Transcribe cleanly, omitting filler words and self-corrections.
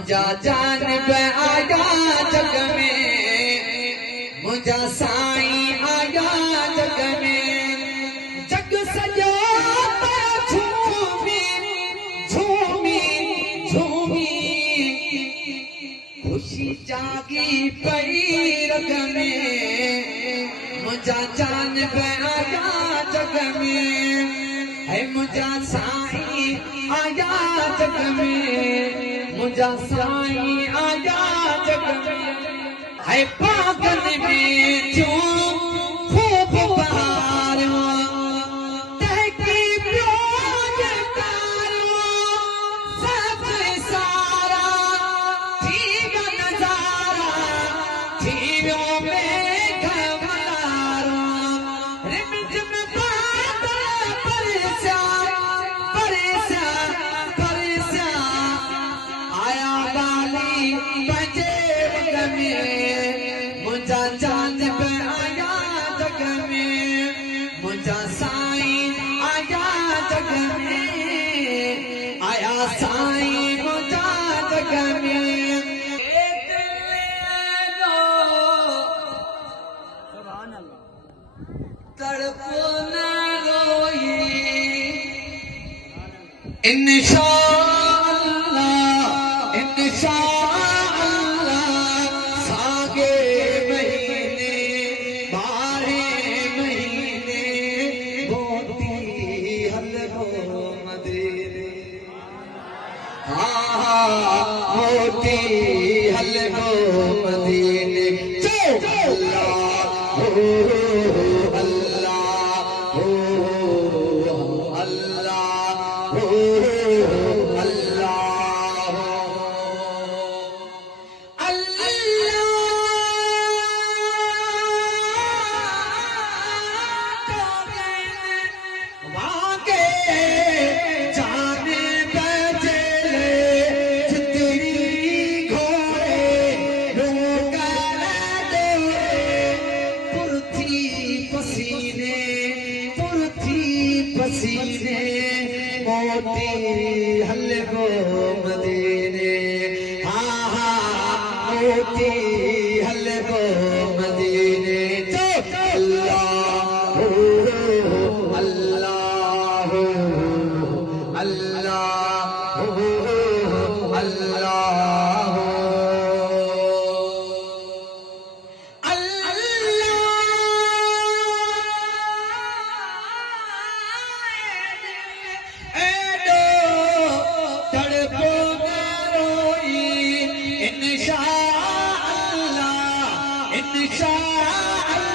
मुझा जान पे आया जग में, मुझा साईं आया जग में, जग सजो झूमी झूमी झूमी, खुशी जागी पई रग में, मुझा जान पे आया जग में, है मुझा साईं आया जग में, मुझा साईं आया जग में, है पागल में क्यों खूब बहारो, तहकी प्यार करो, सब सारा थीगा नजारा, थीवियो में घमलारो, रिमझिम बादल परेशान परेशान परेशान, आया गाली पंजे वग में, मुझा जान पे आया जग में, मुझा साईं आया जग में, आया साईं मुझा जग में। तड़पो न रोई इंशाअल्लाह इंशाअल्लाह, सागे महीने बारह महीने मोती हलवो मदीने, मोती हलवो मदीने, अल्लाह हो अल्लाह हो अल्लाह हो अल्लाह वागे जाने बजे चितरी घोड़े रोकर दे, पुरथी पसीने मोती हलवो मदीने, मोती हलवो मदीने, अल्लाह हो अल्लाह हो अल्लाह हो अल्लाह हो इंशाअल्लाह इंशाअल्लाह।